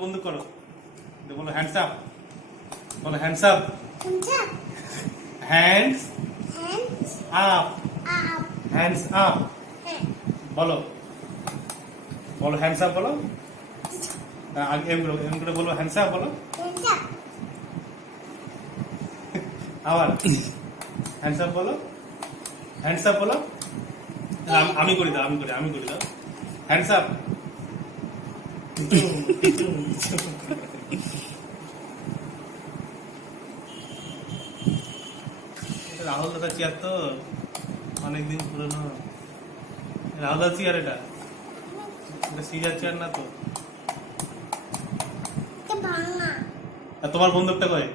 বন্ধু করো, বলো হ্যান্ডস আপ, বলো hands up, hands up, hands up, বলো বলো হ্যান্ডস আপ বলো, আগে এম করে বলো হ্যান্ডস আপ বলো, আবার হ্যান্ডস আপ বলো, হ্যান্ডস আপ বলো, আমি করি দাও, আমি করি দাও, হ্যান্ডস আপ। রাহুল দাদা চেয়ার তো অনেকদিন পুরনো, রাহুল দাদা চেয়ার, এটা সিজার চেয়ার না তো। আর তোমার বন্দুকটা কই?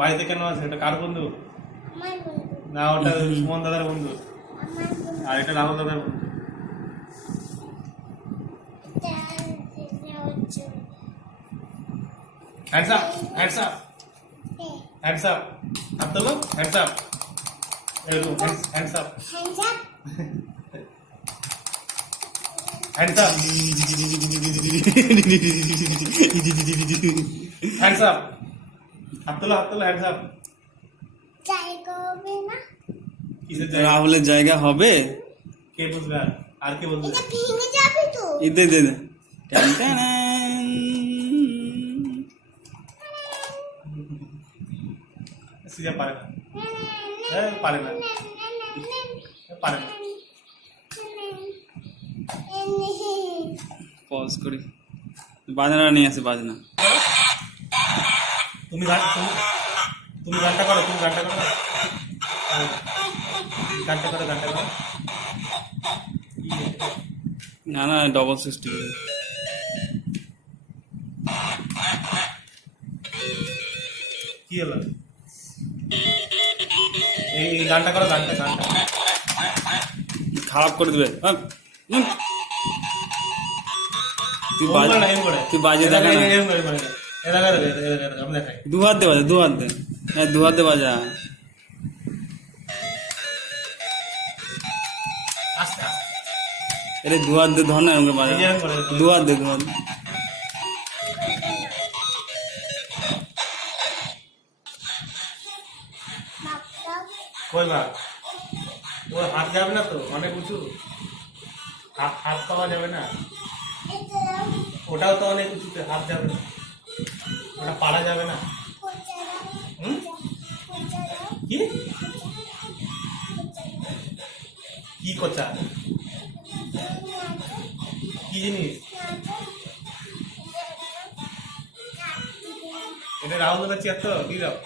বাড়িতে কেন আছে? এটা কার বন্ধু? না, ওটা সুমন দাদার বন্ধু, আর এটা রাহুল দাদার বন্ধু। Hands up, hands up, hands up, হাত তোলো, হ্যান্ডস আপ, এরকম hands up, hands up, hands up, হাত তোলো, হ্যান্ডস আপ। রাহুলের জায়গা হবে? কে বুঝবে? আর কে বুঝবে? দে দে দে। সিজা পারে না, পারে না, পারে না। পজ করি, বাজনা নিয়ে আসে, বাজনা। তুমি গানটা করো, তুমি গানটা করো, গানটা করো। না না, ডবল সিস্টেম। কি হলো? এই গানটা করো, গানটা খারাপ করে দেবে। তুই বাজে দেখা না, দু হাত দে বাজা, দু হাত দে, হ্যাঁ দু হাত দে বাজা। আরে দু হাত দে, ধর না এরকম বাজা, দু হাত দে, দু হাত। কই বা ও হাত যাবে না তো, অনেক উঁচু, হাত পাওয়া যাবে না, ওটাও তো অনেক উঁচুতে, হাত যাবে না, ওটা পারা যাবে না। কি কি কোচা, কি জিনিস এটা? রাহুল দাদা চেয়ার তো, দিয়ে দাও।